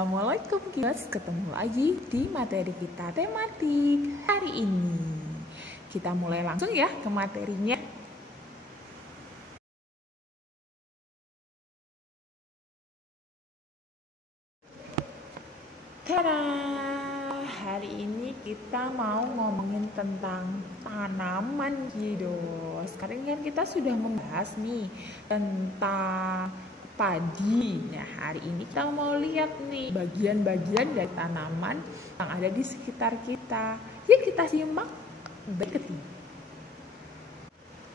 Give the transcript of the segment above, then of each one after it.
Assalamualaikum guys, ketemu lagi di materi kita tematik hari ini. Kita mulai langsung ya ke materinya. Tada! Hari ini kita mau ngomongin tentang tanaman gitu. Sekarang kan kita sudah membahas nih tentang padi. Nah, hari ini kita mau lihat nih bagian-bagian dari tanaman yang ada di sekitar kita. Yuk kita simak berikut ini.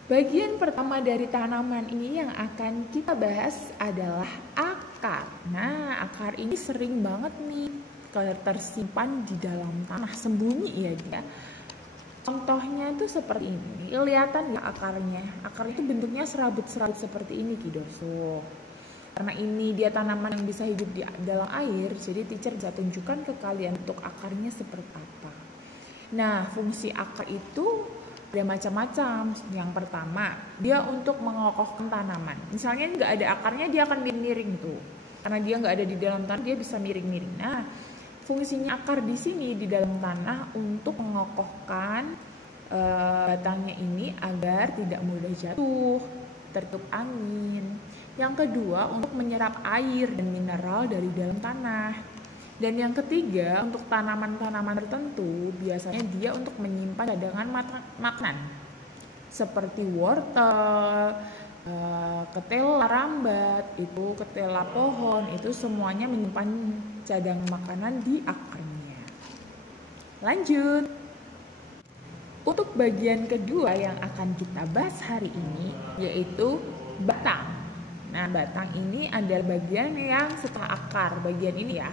Bagian pertama dari tanaman ini yang akan kita bahas adalah akar. Nah, akar ini sering banget nih tersimpan di dalam tanah, sembunyi ya dia. Contohnya itu seperti ini. Kelihatan nggak akarnya? Akar itu bentuknya serabut-serabut seperti ini kidoso. Karena ini dia tanaman yang bisa hidup di dalam air, jadi teacher bisa tunjukkan ke kalian untuk akarnya seperti apa. Nah, fungsi akar itu ada macam-macam. Yang pertama, dia untuk mengokohkan tanaman. Misalnya nggak ada akarnya, dia akan miring tuh. Karena dia nggak ada di dalam tanah, dia bisa miring-miring. Nah, fungsinya akar di sini di dalam tanah untuk mengokohkan batangnya ini agar tidak mudah jatuh, tertutup angin. Yang kedua, untuk menyerap air dan mineral dari dalam tanah. Dan yang ketiga, untuk tanaman-tanaman tertentu, biasanya dia untuk menyimpan cadangan makanan. Seperti wortel, ketela rambat, itu ketela pohon, itu semuanya menyimpan cadangan makanan di akarnya. Lanjut. Untuk bagian kedua yang akan kita bahas hari ini, yaitu batang. Nah, batang ini adalah bagian yang setelah akar, bagian ini ya,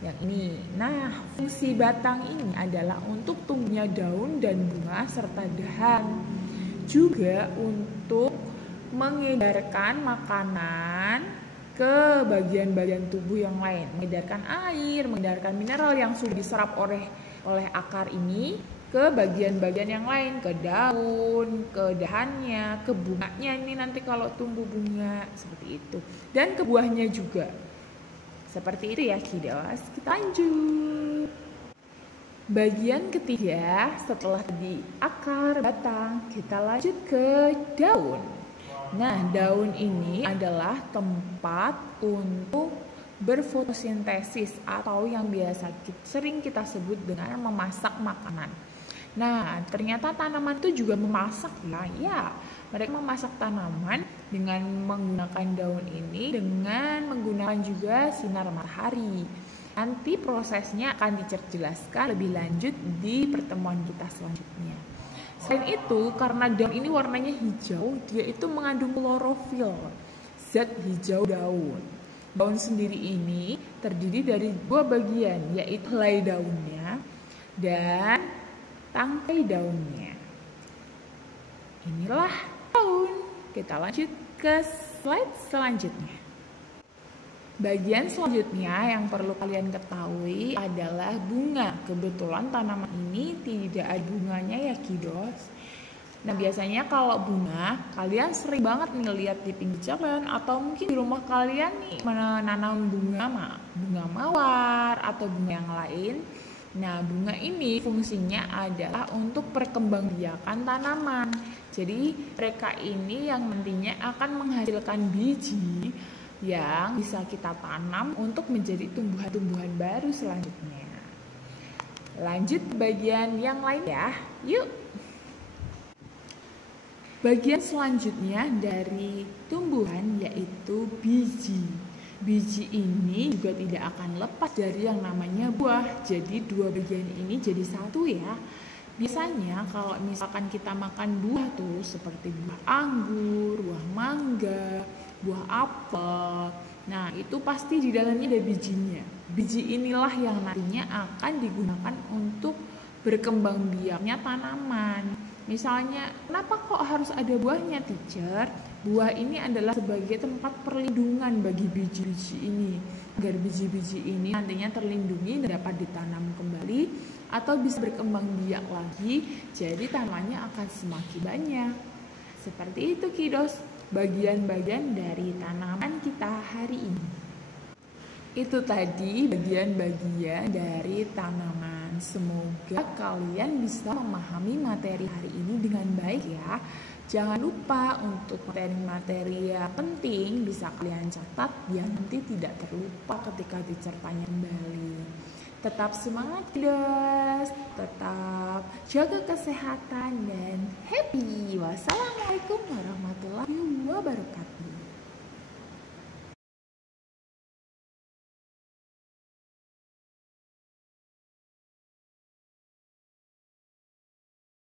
yang ini. Nah, fungsi batang ini adalah untuk tumbuhnya daun dan bunga serta dahan. Juga untuk mengedarkan makanan ke bagian-bagian tubuh yang lain, mengedarkan air, mengedarkan mineral yang sudah diserap oleh akar ini ke bagian-bagian yang lain, ke daun, ke dahannya, ke bunganya ini nanti kalau tumbuh bunga seperti itu, dan ke buahnya juga. Seperti itu ya kiddos. Kita lanjut. Bagian ketiga setelah di akar, batang, kita lanjut ke daun. Nah, daun ini adalah tempat untuk berfotosintesis atau yang biasa sering kita sebut dengan memasak makanan. Nah, ternyata tanaman itu juga memasak ya. Ya, mereka memasak tanaman dengan menggunakan daun ini dengan menggunakan juga sinar matahari. Nanti prosesnya akan dijelaskan lebih lanjut di pertemuan kita selanjutnya. Selain itu, karena daun ini warnanya hijau, dia itu mengandung klorofil, zat hijau daun. Daun sendiri ini terdiri dari dua bagian, yaitu helai daunnya dan tangkai daunnya. Inilah daun. Kita lanjut ke slide selanjutnya. Bagian selanjutnya yang perlu kalian ketahui adalah bunga. Kebetulan tanaman ini tidak ada bunganya ya kiddos. Nah, biasanya kalau bunga, kalian sering banget nih lihat di pinggir jalan atau mungkin di rumah kalian nih menanam bunga mawar atau bunga yang lain. Nah, bunga ini fungsinya adalah untuk perkembangbiakan tanaman. Jadi, mereka ini yang nantinya akan menghasilkan biji yang bisa kita tanam untuk menjadi tumbuhan-tumbuhan baru selanjutnya. Lanjut bagian yang lain ya. Yuk. Bagian selanjutnya dari tumbuhan yaitu biji. Biji ini juga tidak akan lepas dari yang namanya buah. Jadi dua bagian ini jadi satu ya. Biasanya kalau misalkan kita makan buah tuh seperti buah anggur, buah mangga, buah apel. Nah, itu pasti di dalamnya ada bijinya. Biji inilah yang nantinya akan digunakan untuk berkembang biaknya tanaman. Misalnya, kenapa kok harus ada buahnya, teacher? Buah ini adalah sebagai tempat perlindungan bagi biji-biji ini, agar biji-biji ini nantinya terlindungi dan dapat ditanam kembali atau bisa berkembang biak lagi, jadi tanamannya akan semakin banyak. Seperti itu kiddos, bagian-bagian dari tanaman kita hari ini. Itu tadi bagian-bagian dari tanaman. Semoga kalian bisa memahami materi hari ini dengan baik ya. Jangan lupa untuk materi-materi yang penting bisa kalian catat biar nanti tidak terlupa ketika dicertanya kembali. Tetap semangat guys, tetap jaga kesehatan dan happy. Wassalamualaikum warahmatullahi wabarakatuh.